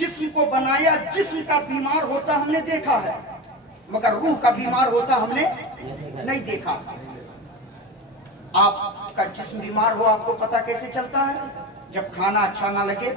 जिस्म को बनाया, जिस्म का बीमार होता हमने देखा है, मगर रूह का बीमार होता हमने नहीं देखा। आपका जिस्म बीमार हो, आपको पता कैसे चलता है? जब खाना अच्छा ना लगे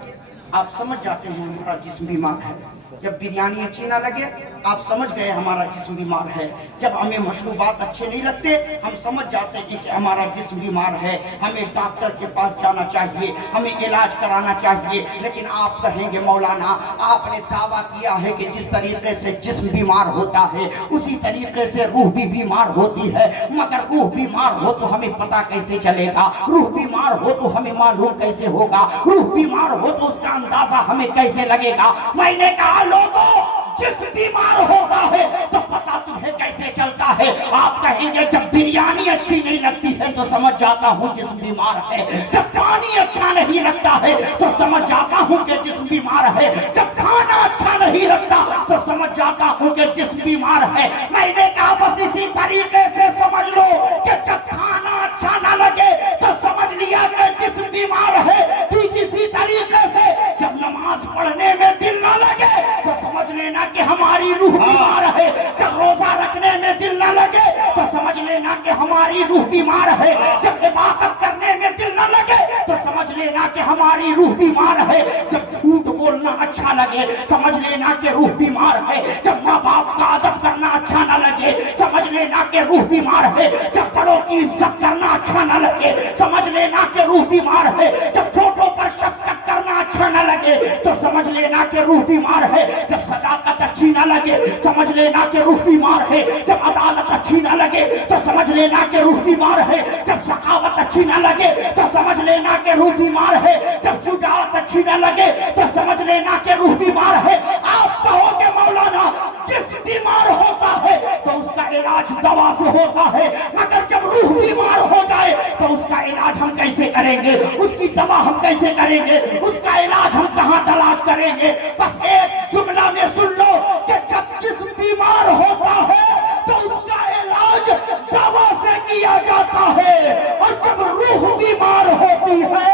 आप समझ जाते हैं हमारा जिस्म बीमार है। जब बिरयानी अच्छी ना लगे आप समझ गए हमारा जिस्म बीमार है। जब हमें मशरूबात अच्छे नहीं लगते हम समझ जाते हैं कि हमारा जिस्म बीमार है, हमें डॉक्टर के पास जाना चाहिए, हमें इलाज कराना चाहिए। लेकिन आप कहेंगे मौलाना आपने दावा किया है कि जिस तरीके से जिस्म बीमार होता है उसी तरीके से रूह भी बीमार होती है, मगर रूह बीमार हो तो हमें पता कैसे चलेगा? रूह बीमार हो तो हमें मालूम कैसे होगा? रूह बीमार हो तो उसका अंदाजा हमें कैसे लगेगा? मैंने कहा लोगों, जिस्म बीमार होता है तो पता तुम्हें कैसे चलता है? आप कहेंगे जब बिरयानी अच्छी नहीं लगती है तो समझ जाता हूँ जिस्म बीमार है, जब पानी अच्छा नहीं लगता है तो समझ जाता हूँ कि जिस्म बीमार है, जब खाना अच्छा नहीं लगता तो समझ जाता हूँ कि जिस्म बीमार है। मैंने कहा बस इसी तरीके से समझ लो कि जब खाना अच्छा ना लगे तो समझ लिया कि जिस्म बीमार है। ठीक इसी तरीके से जब नमाज पढ़ने में दिल ना लगे तो समझ लेना कि हमारी रूह बीमार है। जब रोजा रखने में दिल न लगे तो समझ लेना कि हमारी रूह बीमार है। जब इबादत करने में दिल न लगे तो समझ लेना कि हमारी रूह बीमार है। जब झूठ बोलना अच्छा लगे समझ लेना कि रूह बीमार है। जब माँ बाप का अदब करना अच्छा न लगे समझ लेना कि रूह बीमार है। जब बड़ों की इज्जत करना अच्छा न लगे समझ लेना कि रूह बीमार है। जब छोटों पर शफकत करना अच्छा न लगे तो समझ लेना कि रूह बीमार है। जब सदाकत अच्छी न लगे समझ लेना कि रूह बीमार है। जब अदालत अच्छी न लगे तो समझ लेना कि रूह बीमार है। जब सखावत अच्छी न लगे तो समझ लेना कि रूह बीमार है। जब शुजाअत अच्छी न लगे तो समझ लेना कि रूह बीमार है। आप कहोगे मौलाना जिस्म बीमार होता है तो उसका इलाज दवा से होता है, मगर जब रूह बीमार हो जाए तो उसका इलाज हम कैसे करेंगे? उसकी दवा हम कैसे करेंगे? उसका इलाज हम कहाँ तलाश करेंगे? बस एक जुमला में सुन लो कि जब जिस्म बीमार होता है तो उसका इलाज दवा से किया जाता है, और जब रूह बीमार होती है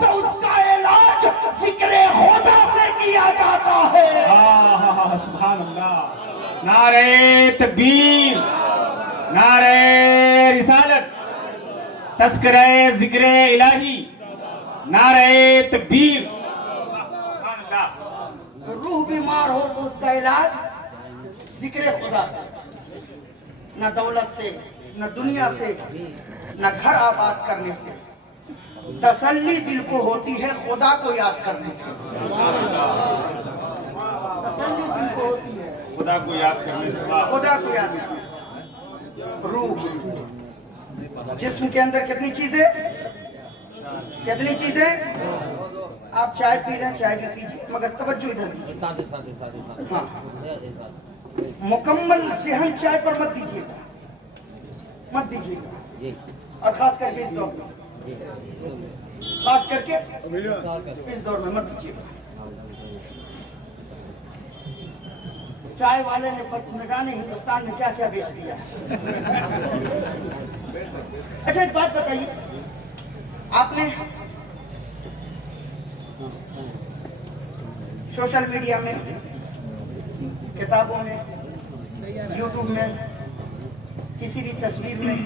तो उसका इलाज जिक्र खुदा से किया जाता है। सुभान अल्लाह। नारे तकबीर, नारे रिसालत, तस्करे जिक्र इलाही, नारे तकबीर। सुभान अल्लाह। रूह बीमार हो तो उसका इलाज जिक्र खुदा से, न दौलत से, न दुनिया से, न घर आबाद करने से। तसल्ली दिल को होती है खुदा को याद करने से। तसल्ली दिल को होती है खुदा को याद करने से। खुदा को याद करने से। रूह, जिस्म के अंदर कितनी चीजें, कितनी चीजें? आप चाय पी रहे हैं, चाय भी पीजिए, मगर तवज्जो इधर दीजिए। हाँ, मुकम्मल सेहन चाय पर मत दीजिएगा, मत दीजिएगा, और खास करके इस दौर में, खास करके इस दौर में मत दीजिएगा। चाय वाले ने न जाने हिंदुस्तान में क्या क्या बेच दिया। अच्छा एक बात बताइए, आपने सोशल मीडिया में, किताबों में, यूट्यूब में, किसी भी तस्वीर में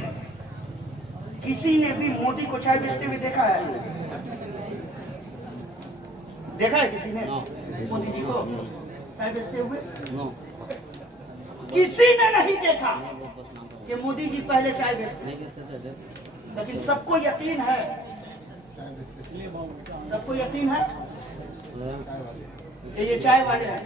किसी ने भी मोदी को चाय बेचते हुए देखा है? देखा है किसी ने मोदी जी को चाय बेचते हुए? किसी ने नहीं देखा कि मोदी जी पहले चाय बेचते, लेकिन सबको यकीन है, सबको यकीन है कि ये चाय वाले हैं।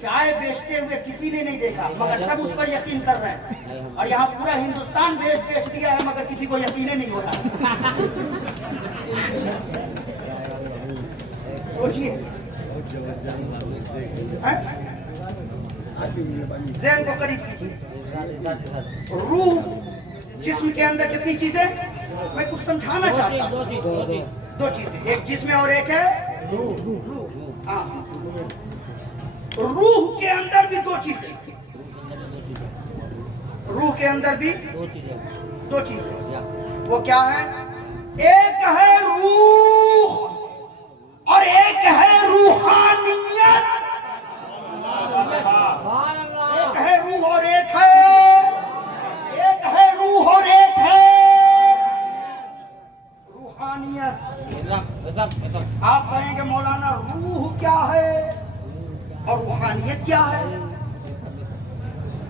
चाय बेचते हुए किसी ने नहीं देखा, मगर सब उस पर यकीन कर रहे हैं, और यहाँ पूरा हिंदुस्तान बेच दिया है, मगर किसी को यकीन नहीं हो रहा। सोचिए, ज़हन को करीब कीजिए। रूह, जिस्म के अंदर कितनी चीजें? मैं कुछ समझाना चाहता हूँ। दो चीजें, एक जिस्म और एक है रूह। हाँ, रूह के अंदर भी दो चीजें, रूह के अंदर भी दो चीजें। वो क्या है? एक है रूह और एक है रूहानियत। कहेंगे मौलाना रूह क्या है और रूहानियत क्या है?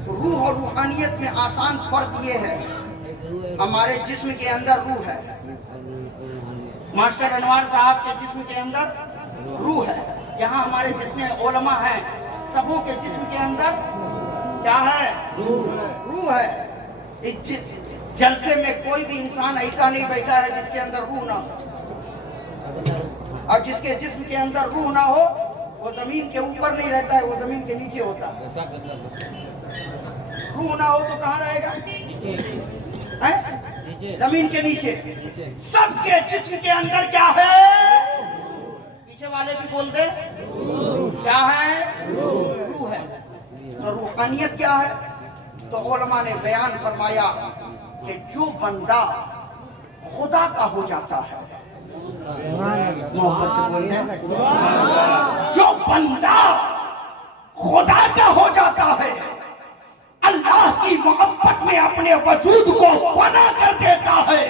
रूह और रूहानियत में आसान फर्क ये है, हमारे जिस्म के अंदर रूह है, मास्टर अनवार साहब के जिस्म के अंदर रूह है, यहाँ हमारे जितने उलमा हैं सबों के जिस्म के अंदर क्या है? रूह है। इस जलसे में कोई भी इंसान ऐसा नहीं बैठा है जिसके अंदर रूह ना हो, और जिसके जिस्म के अंदर रूह ना हो वो जमीन के ऊपर नहीं रहता है, वो जमीन के नीचे होता है। रूह ना हो तो कहाँ रहेगा? जमीन के नीचे। सबके जिस्म के अंदर क्या है? पीछे वाले भी बोल दे, क्या है? रूह है। तो रूहानियत क्या है? तो उलमा ने बयान फरमाया कि जो बंदा खुदा का हो जाता है, मोहब्बत से बोल दे, जो बंदा खुदा का हो जाता है, अल्लाह की मोहब्बत में अपने वजूद को फना कर देता है,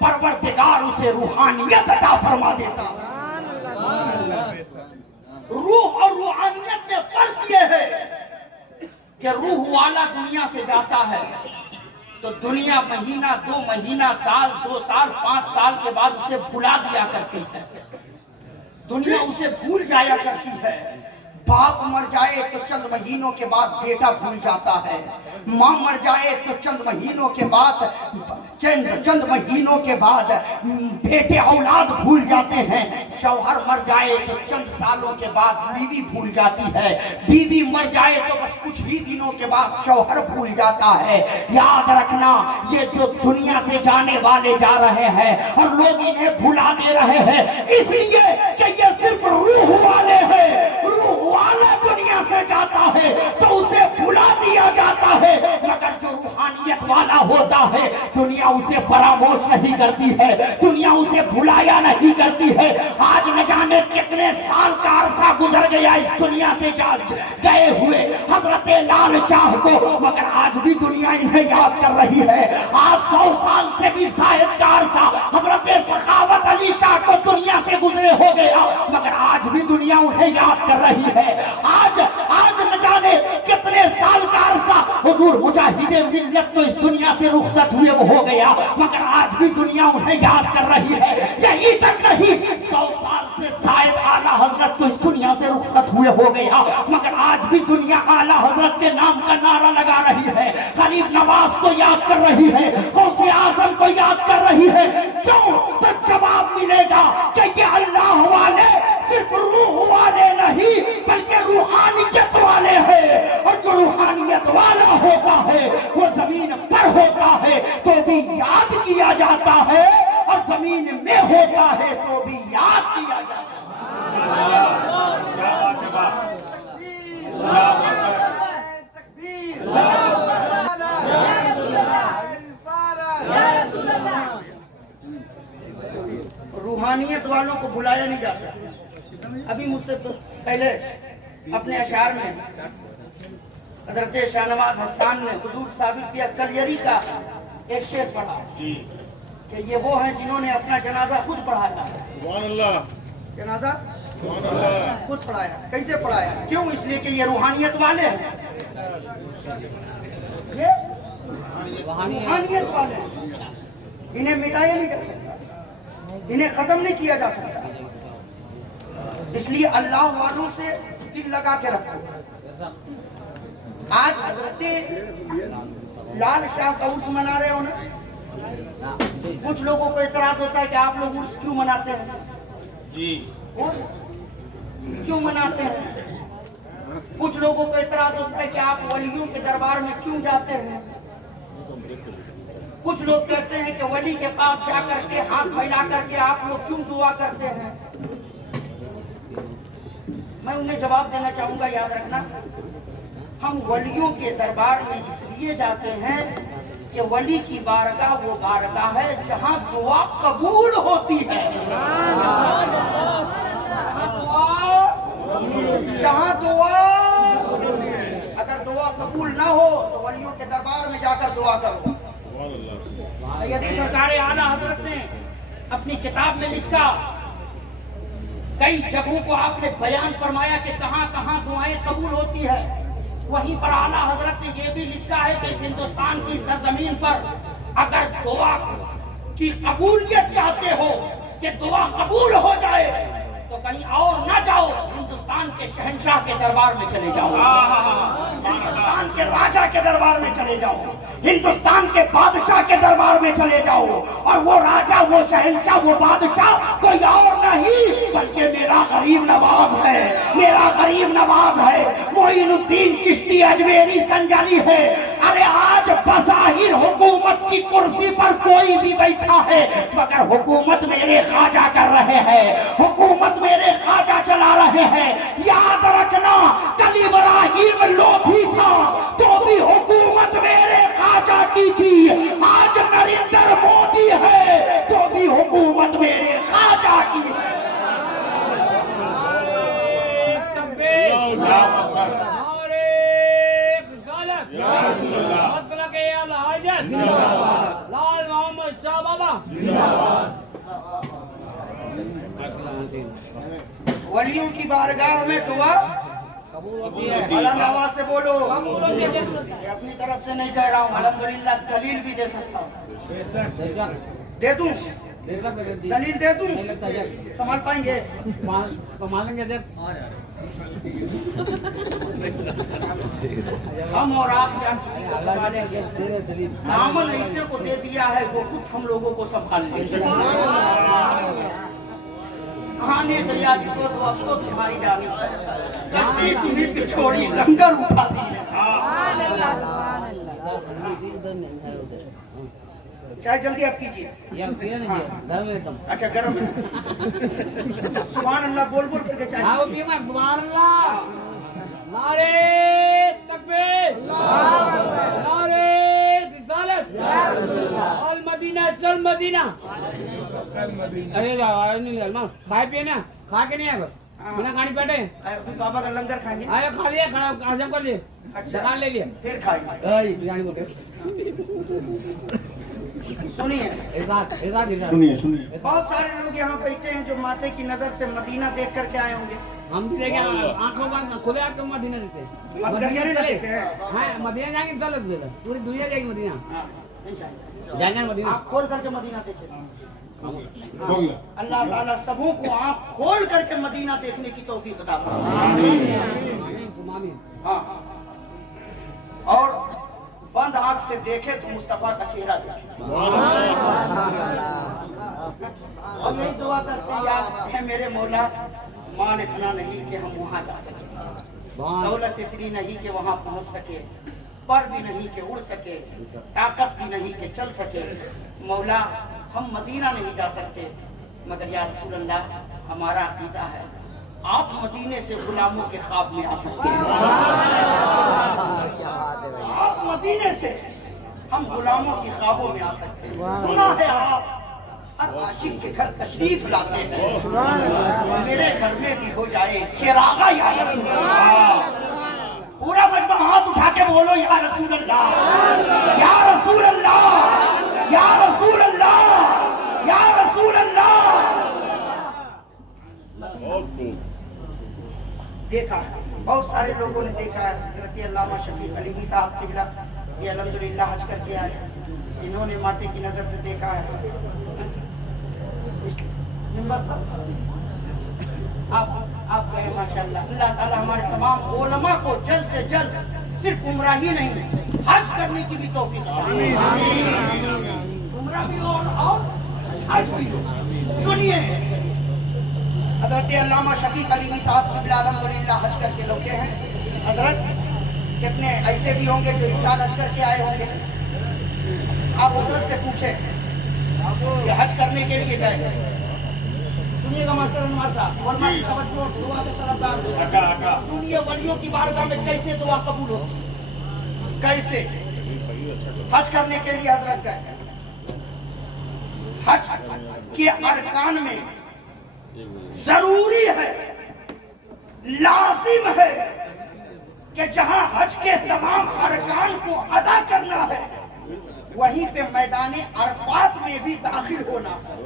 परवरदिगार उसे रूहानियत अता फरमा देता है। रूह और रूहानियत में फर्क यह है कि रूह वाला दुनिया से जाता है तो दुनिया महीना, 2 महीना, साल, 2 साल, 5 साल के बाद उसे भुला दिया करती है। दुनिया उसे भूल जाया करती है। बाप मर जाए तो चंद महीनों के बाद बेटा भूल जाता है, माँ मर जाए तो चंद महीनों के बाद बेटे औलाद भूल जाते हैं, शौहर मर जाए तो चंद सालों के बाद बीवी भूल जाती है, बीवी मर जाए तो बस कुछ ही दिनों के बाद शौहर भूल जाता है। याद रखना, ये जो दुनिया से जाने वाले जा रहे हैं और लोग इन्हें भुला दे रहे हैं इसलिए कि ये सिर्फ रूह वाले हैं। रूह वाला दुनिया से जाता है तो उसे भुला दिया जाता है, मगर जो रूहानियत वाला होता है दुनिया उसे फरामोश नहीं करती है, दुनिया उसे भुलाया नहीं करती है। आज न जाने कितने साल का अरसा गुजर गया इस दुनिया से गए हुए हजरत लाल शाह को, मगर आज भी दुनिया इन्हें याद कर रही है। आज 100 साल से भी शायद का अरसा हजरत सखावत अली शाह को दुनिया से गुजरे हो गया, मगर आज भी दुनिया उन्हें याद कर रही है। आज न जाने कितने साल का अरसा हुजूर मुजाहिदे मिल्लत तो इस दुनिया से रुखसत हुए वो हो गया, मगर आज भी दुनिया उन्हें याद कर रही है। यही तक नहीं, 100 साल से शायद आला हजरत तो इस दुनिया से रुखसत हुए हो गया, मगर आज भी दुनिया आला हजरत के नाम का नारा लगा रही है, गरीब नवाज को याद कर रही है, गौसे आजम को याद कर रही है। क्यों? तो जवाब मिलेगा कि ये अल्लाह वाले सिर्फ रूह वाले नहीं बल्कि रूहानियत वाले हैं, और जो रूहानियत वाला होता है वो जमीन पर होता है तो भी याद किया जाता है, और जमीन में होता है तो भी याद किया जाता है। रूहानियत वालों को बुलाया नहीं जाता। अभी मुझसे पहले अपने अशार में हजरत शाहनवाज हसन ने हुजूर साबित किया कलियरी का एक शेर पढ़ा कि ये वो हैं जिन्होंने अपना जनाजा खुद पढ़ाया। जनाजा खुद पढ़ाया। कैसे पढ़ाया? क्यों? इसलिए कि ये रूहानियत वाले हैं, ये रूहानियत वाले हैं, इन्हें मिटाया नहीं जा सकता, इन्हें खत्म नहीं किया जा सकता। इसलिए अल्लाह वालों से दिल लगा के रखो। आज हजरत लाल शाह का उर्स मना रहे हो ना, कुछ लोगों को इतराज होता है कि आप लोग उर्स क्यों मनाते हैं जी? उर्स क्यों मनाते हैं? कुछ लोगों को इतराज होता है कि आप वलियों के दरबार में क्यों जाते हैं? कुछ लोग कहते हैं कि वली के पास जाकर के हाथ फैला करके आप लोग क्यों दुआ करते हैं? मैं उन्हें जवाब देना चाहूंगा, याद रखना, हम वलियों के दरबार में इसलिए जाते हैं कि वली की बारगाह वो बारगाह है जहां दुआ कबूल होती है। जहां दुआ, अगर दुआ कबूल ना हो तो वलियों के दरबार में जाकर दुआ करो। सैयदी सरकार आला हजरत ने अपनी किताब में लिखा, कई जगहों को आपने बयान फरमाया कि कहां कहां दुआएं कबूल होती है। वहीं पर आला हजरत ने यह भी लिखा है कि इस हिंदुस्तान की सरजमीन पर अगर दुआ की कबूलियत चाहते हो कि दुआ कबूल हो जाए तो कहीं और ना जाओ, हिंदुस्तान के शहंशाह के दरबार में चले जाओ, हिंदुस्तान के राजा के दरबार में चले जाओ, हिंदुस्तान के बादशाह के दरबार में चले जाओ। और वो राजा, वो शहंशाह, वो बादशाह कोई और नहीं बल्कि मेरा गरीब नवाब है, मेरा गरीब नवाब है, मोइनुद्दीन चिश्ती अजमेरी संजारी है। अरे आज बज़ाहिर हुकूमत की कुर्सी पर कोई भी बैठा है मगर हुकूमत मेरे ख्वाजा कर रहे हैं, हुकूमत मेरे ख्वाजा चला रहे हैं। याद रखना, कल इब्राहिम लोभी था तो भी हुकूमत मेरे ख्वाजा की थी, आज नरेंद्र मोदी है तो भी हुकूमत मेरे ख्वाजा की है। लाल मोहम्मद शाह बाबा वलियों की बारगाह में दुआ बुलंद आवाज से बोलो। ये अपनी तरफ से नहीं कह रहा हूँ, अल्हम्दुलिल्लाह दलील भी दे सकता हूँ। दे दूं दलील दे दूं, संभाल पाएंगे? हम और आप क्या किसी को संभालेंगे? दामन ऐसे को दे दिया है वो खुद हम लोगों को संभाल लेंगे। आने दरिया की तो अब तो तुम्हारी जानी, कश्ती तुम्हें पिछोड़ी लंगर उठा दी है। चाय जल्दी आप कीजिए। अच्छा गरम है। सुभान अल्लाह बोल बोल करके चाय। सुभान अल्लाह, नारे तकबीर, नारे रिसालत, अल मदीना चल मदीना। अरे जाओ नहीं ना, खाए पिए ना, खा के नहीं आए बिना खानी बैठे। बाबा का लंगर खाएंगे। आए खा लिया, खाना हजम कर लिए, अच्छा दुकान ले लिया, फिर खाएंगे। बिरयानी बोलते सुनिए सुनिए। बहुत सारे लोग यहाँ बैठे हैं जो माथे की नजर से मदीना देख करके आए होंगे। हम भी देखे, आंखों बंद खुले आंख तो मदीना देखे, अब करके नहीं ना देखे हैं? हाँ मदीना जाएंगे, चल पूरी दुनिया जाएगी मदीना, हाँ, इंशाअल्लाह। जाएंगे मदीना। आँख खोल करके मदीना देखे। अल्लाह ताला सबों को आँख खोल करके मदीना देखने की तौफीक अता फरमाए। हाँ, और बंद आँख से देखे तो मुस्तफा का चेहरा देखे। और यही दुआ करते याद है मेरे मौला, मान इतना नहीं कि हम वहाँ जा सके, दौलत इतनी नहीं कि वहाँ पहुँच सके, पर भी नहीं कि उड़ सके, ताकत भी नहीं कि चल सके। मौला हम मदीना नहीं जा सकते मगर या रसूल अल्लाह हमारा अकीदा है आप मदीने से गुलामों के ख्वाब में आ सकते हैं। आप मदीने से हम गुलामों की ख्वाबों में आ सकते हैं। सुना है आप हर आशिक के घर तशरीफ लाते हैं, मेरे घर में भी हो जाए चिरागा या रसूल अल्लाह। पूरा मजमा हाथ उठा के बोलो या रसूल अल्लाह, या रसूल अल्लाह, या रसूल अल्लाह, या रसूल अल्लाह। देखा बहुत सारे लोगों ने देखा है। हज़रत अल्लामा शफीक अली साहब किबला ये अल्हम्दुलिल्लाह हज करके आए, इन्होंने माथे की नजर से देखा है। आप गए माशाअल्लाह। अल्लाह ताला हमारे तमाम उलमा को जल्द से जल्द सिर्फ उम्रा ही नहीं हज करने की भी तौफीक अता फरमाए। उम्रा भी और हज भी हो। सुनिए हजरत अल्लामा शफीक अली साहब किबला अल्हम्दुलिल्लाह हज करके लौटे हैं। हजरत कितने ऐसे भी होंगे जो इस साल हज करके आए होंगे। आप हजरत से पूछे कि हज करने के लिए गए। सुनिएगा मास्टर अनवर साहब, वरमा की तवज्जो, दुआ के तलबगार। सुनिए वलियों की बारगाह में कैसे दुआ कबूल हो, कैसे हज करने के लिए हजरत गए। हज के अरकान में जरूरी है, लाजिम है कि जहां हज के तमाम अरकान को अदा करना है वहीं पे मैदान अरफात में भी दाखिल होना है।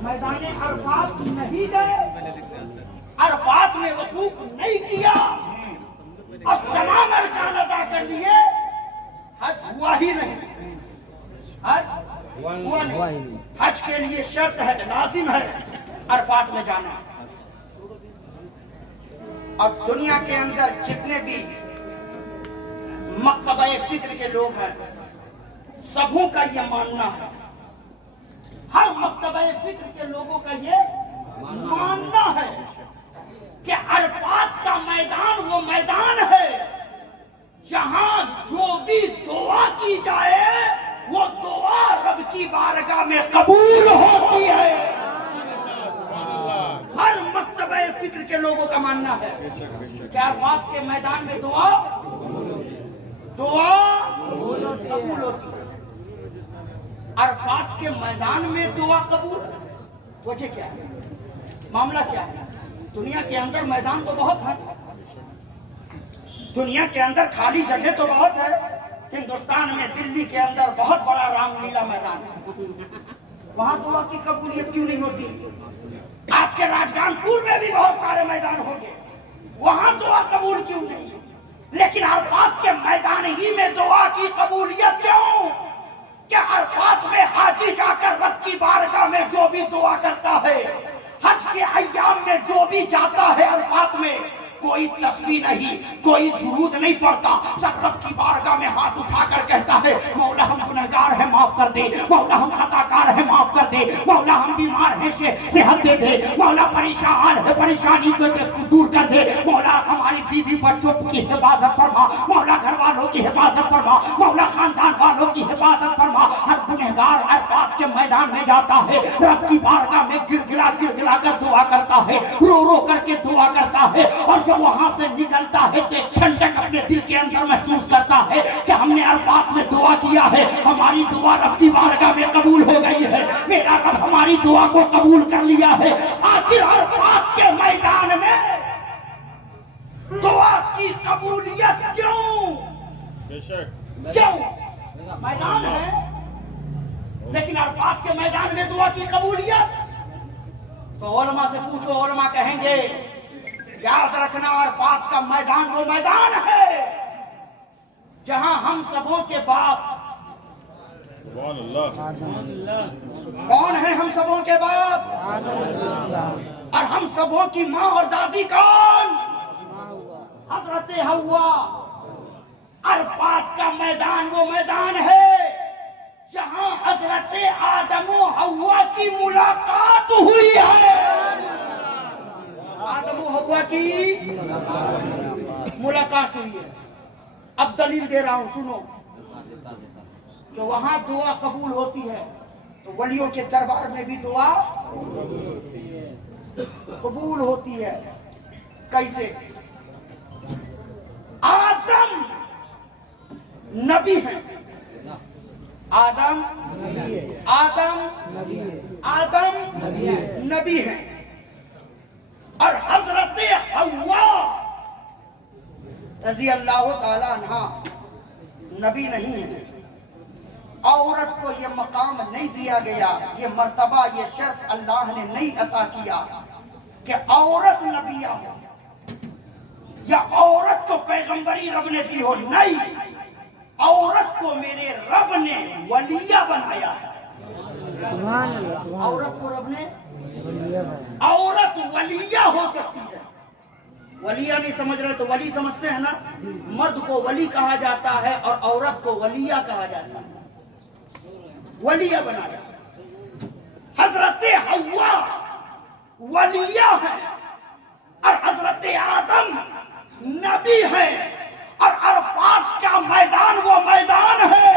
मैदान अरफात नहीं गए, अरफात में वकूफ नहीं किया और तमाम अरकान अदा कर लिए, हज हुआ ही नहीं। हज हुआ नहीं। हज के लिए शर्त है, लाजिम है अरफात में जाना। और दुनिया के अंदर जितने भी मक्तबे फिक्र के लोग हैं, सबों का ये मानना है, हर मक्तबे फिक्र के लोगों का ये मानना है कि अरफात का मैदान वो मैदान है जहां जो भी दुआ की जाए वो दुआ रब की बारगाह में कबूल होती है। हर मक्तबे फिक्र के लोगों का मानना है कि अरफात के मैदान में दुआ कबूल होती है। अरफात के मैदान में दुआ कबूल, वजह क्या है, मामला क्या है? दुनिया के अंदर मैदान तो बहुत है, दुनिया के अंदर खाली जगह तो बहुत है। हिंदुस्तान में दिल्ली के अंदर बहुत बड़ा रामलीला मैदान है, वहां दुआ की कबूलियत क्यों नहीं होती? आपके राजकानपुर में भी बहुत सारे मैदान होंगे, वहां दुआ कबूल क्यों नहीं? लेकिन अरफात के मैदान ही में दुआ की कबूलियत क्यों? क्या अरफात में हाजी जाकर रब की बारगाह में जो भी दुआ करता है, हज के अय्याम में जो भी जाता है अरफात में, कोई तस्बीह नहीं, कोई दुरूद नहीं पढ़ता, सब रब की बारगाह में हाथ उठाकर कहता है मौला हम गुनहगार हैं माफ कर दे, मौला हम खताकार हैं माफ कर दे, मौला हम बीमार हैं सेहत दे दे, मौला परेशान है परेशानी को दूर कर दे, मौला हमारी बीवी बच्चों की हिफाजत फरमा, मौला घर वालों की हिफाजत फरमा, मौला खानदान वालों की हिफाजत फरमा। हर गुनहगार अरफात के मैदान में जाता है, रब की बारगाह में गिड़गिड़ा गिड़गिड़ा कर दुआ करता है, रो रो करके दुआ करता है, और जब वहां से निकलता है तो ठंडक अपने दिल के अंदर महसूस करता है कि हमने अरफात में दुआ किया है, हमारी दुआ रब की बारगाह में कबूल हो गई है, मेरा रब हमारी दुआ को कबूल कर लिया है। आखिर अरफात के मैदान में दुआ की कबूलियत क्यों? क्यों? मैदान है, लेकिन अरफात के मैदान में दुआ की कबूलियत? तो उलमा से पूछो, उलमा कहेंगे याद रखना अरफात का मैदान वो मैदान है जहां हम सबों के बाप, कौन है हम सबों के बाप? और हम सबों की माँ और दादी कौन? हजरत हव्वा। अरफात का मैदान वो मैदान है जहां हजरत आदम और हव्वा की मुलाकात हुई है। आदम और हव्वा की मुलाकात हुई है। अब दलील दे रहा हूं, सुनो। तो वहां दुआ कबूल होती है, तो वलियों के दरबार में भी दुआ कबूल होती है। कैसे? आदम नबी है, आदम नबी है, और हजरत हव्वा रजी अल्लाह ताला अन्हा नबी नहीं है। औरत को ये मकाम नहीं दिया गया, ये मर्तबा, ये शर्फ अल्लाह ने नहीं अता किया कि औरत नबिया हो या औरत को पैगंबरी रब ने दी हो। नहीं, औरत को मेरे रब ने वलिया बनाया है। औरत को रब ने, औरत वलिया हो सकती है। वलिया नहीं समझ रहे तो वली समझते हैं ना। मर्द को वली कहा जाता है और औरत को वलिया कहा जाता है। वलिया बनाया। हजरत हव्वा वलिया है और हजरत आदम नबी है। और अरफात का मैदान वो मैदान है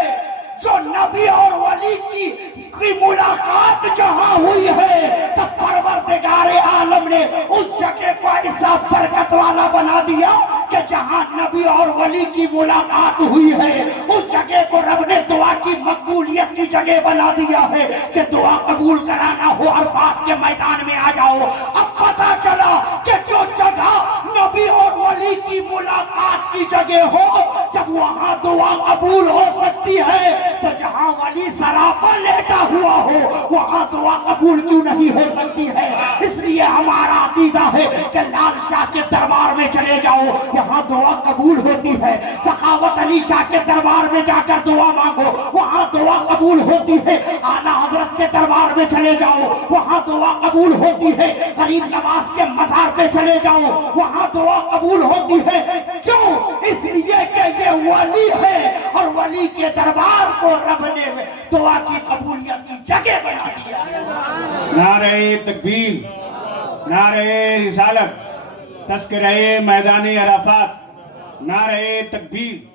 जो नबी और वली की मुलाकात जहां हुई है, तब परवरदिगारे आलम ने उस जगह को ऐसा बरकत वाला बना दिया कि जहां नबी और वली की मुलाकात हुई है, उस जगह को रब ने दुआ की मकबूलियत की जगह बना दिया है कि दुआ कबूल कराना हो अरफात के मैदान में आ जाओ। अब पता चला कि जो जगह नबी और वली की मुलाकात की जगह हो, जब वहां दुआ कबूल हो सकती है, तो जहां वली सरापा लेटा हुआ हो वहाँ दुआ कबूल क्यों नहीं हो सकती है। इसलिए हमारा अकीदा है कि लाल शाह के दरबार में चले जाओ, यहाँ दुआ कबूल होती है। सखावत अली शाह के दरबार में जाकर दुआ मांगो, वहाँ दुआ कबूल होती है। आला हजरत के दरबार में चले जाओ, वहाँ दुआ कबूल होती है। गरीब नवाज के मजार पे चले जाओ, वहाँ दुआ कबूल होती है। क्यों? इसलिए कि ये वली है और वली के दरबार को रब ने दुआ की कबूलियत की जगह बना दिया। नारे तकबीर, नारे रिसालत, तस्करे मैदानी अराफात, नारे तकबीर।